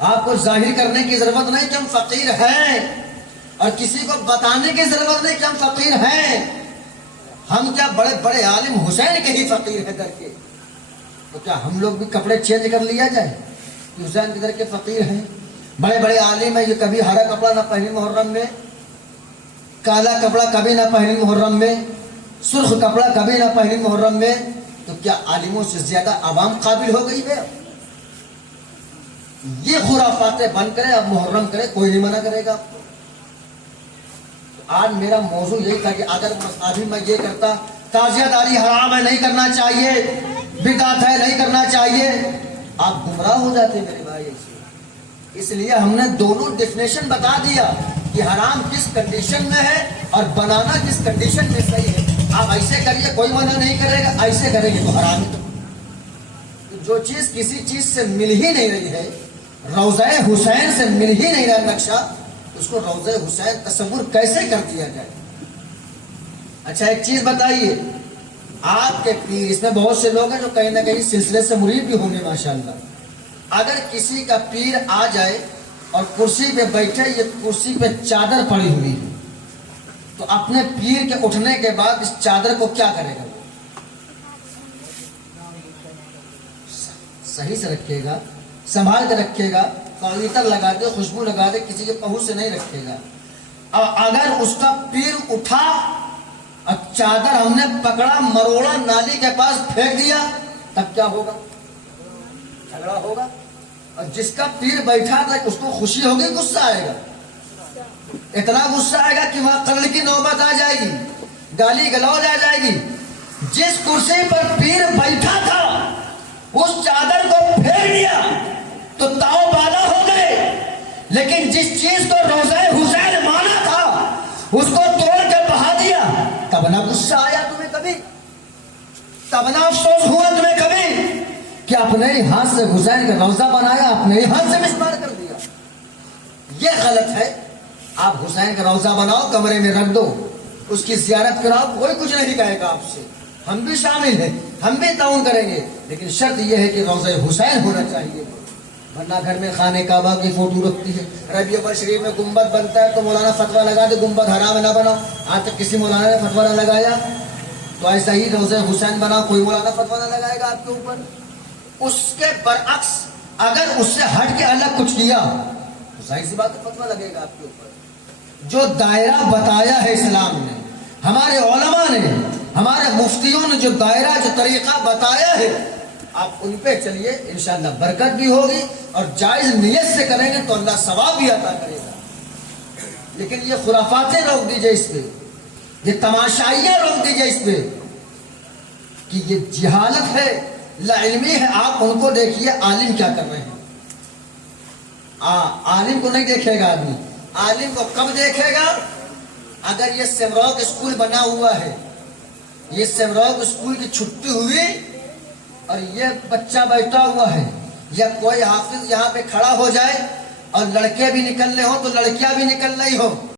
آپ کو ظاہر کرنے کی ضرورت نہیں کہ ہم فقیر ہیں، اور کسی کو بتانے کی ضرورت نہیں کہ ہم فقیر ہیں۔ ہم کیا بڑے بڑے عالم حسین کے ہی فقیر ہیں در کے، تو کیا ہم لوگ بھی کپڑے چینج کر لیا جائے کہ حسین کے در کے فقیر ہیں؟ بڑے بڑے عالم ہیں، یہ کبھی ہرا کپڑا نہ پہنے محرم میں، काला कपड़ा कभी ना पहनी मुहर्रम में, सुर्ख कपड़ा कभी ना पहनी मुहर्रम में, तो क्या आलिमों से ज्यादा आवाम काबिल हो गई है? ये खुराफातें बंद करे, अब मुहर्रम करे, कोई नहीं मना करेगा आपको। तो आज मेरा मौजू यही था कि अगर अभी मैं ये करता, ताजियादारी हराम है, नहीं करना चाहिए, बिदअत है, नहीं करना चाहिए, आप गुमराह हो जाते मेरे भाई। इसलिए हमने दोनों डेफिनेशन बता दिया कि हराम किस कंडीशन में है और बनाना किस कंडीशन में सही है। आप ऐसे करिए, कोई मना नहीं करेगा, ऐसे करेंगे तो हराम है। तो जो चीज किसी चीज से मिल ही नहीं रही है, रौज़ा हुसैन से मिल ही नहीं रहा नक्शा, उसको रौज़ा हुसैन तस्वुर कैसे कर दिया जाए? अच्छा एक चीज बताइए, आपके पीर, इसमें बहुत से लोग हैं जो कहीं ना कहीं सिलसिले से मुरीद भी होंगे माशाल्लाह। अगर किसी का पीर आ जाए और कुर्सी पे बैठे, ये कुर्सी पे चादर पड़ी हुई है, तो अपने पीर के उठने के बाद इस चादर को क्या करेगा? सही से रखेगा, संभाल के रखेगा, इतर लगा दे, खुशबू लगा दे, किसी के पहुंच से नहीं रखेगा। और अगर उसका पीर उठा और चादर हमने पकड़ा, मरोड़ा, नाली के पास फेंक दिया, तब क्या होगा? झगड़ा होगा। और जिसका पीर बैठा था उसको खुशी होगी, गुस्सा आएगा? इतना गुस्सा आएगा कि वहां कत्ल की नौबत आ जाएगी, गाली गलौज आ जाएगी। जिस कुर्सी पर पीर बैठा था उस चादर को फेंक दिया तो ताव बाला हो गए, लेकिन जिस चीज को रोज़ा हुसैन माना था उसको तोड़ के बहा दिया, तब ना गुस्सा आया तुम्हें कभी? तब ना अफसोस हुआ तुम्हें कभी कि अपने ही हाथ से हुसैन का रौजा बनाया, अपने ही हाथ से मिसमार कर दिया? यह गलत है। आप हुसैन का रौजा बनाओ, कमरे में रख दो, उसकी जियारत कराओ, कोई कुछ नहीं कहेगा आपसे, हम भी शामिल हैं, हम भी ताउन करेंगे, लेकिन शर्त यह है कि रौजा हुसैन होना चाहिए। वरना घर में खाने काबा की फोटो रखती है, रबी अव्वल शरीफ में गुम्बद बनता है तो मौलाना फतवा लगा दे गुम्बद हराम ना बनाओ। आज तक किसी मौलाना ने फतवा ना लगाया, तो ऐसा ही रौजा हुसैन बनाओ, कोई मौलाना फतवा ना लगाएगा आपके ऊपर। उसके बरअक्स अगर उससे हट के अलग कुछ किया तो जाहिर सी बात है फतवा लगेगा आपके ऊपर। जो दायरा बताया है इस्लाम ने, हमारे उलमा ने, हमारे मुफ्तियों ने जो दायरा, जो तरीका बताया है, आप उन पे चलिए, इंशाअल्लाह बरकत भी होगी, और जायज नियत से करेंगे तो अल्लाह सवाब भी अता करेगा। लेकिन ये खुराफातें रोक दीजिए इस पे, ये तमाशाइयां रोक दीजिए इस पे, कि ये जिहालत है, लाइल्मी है। आप उनको देखिए आलिम क्या कर रहे हैं। आलिम को नहीं देखेगा आदमी, आलिम को कब देखेगा? अगर ये सेमरोग स्कूल बना हुआ है, ये सेमरोग स्कूल की छुट्टी हुई और ये बच्चा बैठा हुआ है, या कोई हाफिज यहाँ पे खड़ा हो जाए और लड़के भी निकल रहे हो तो लड़कियां भी निकल रही हो,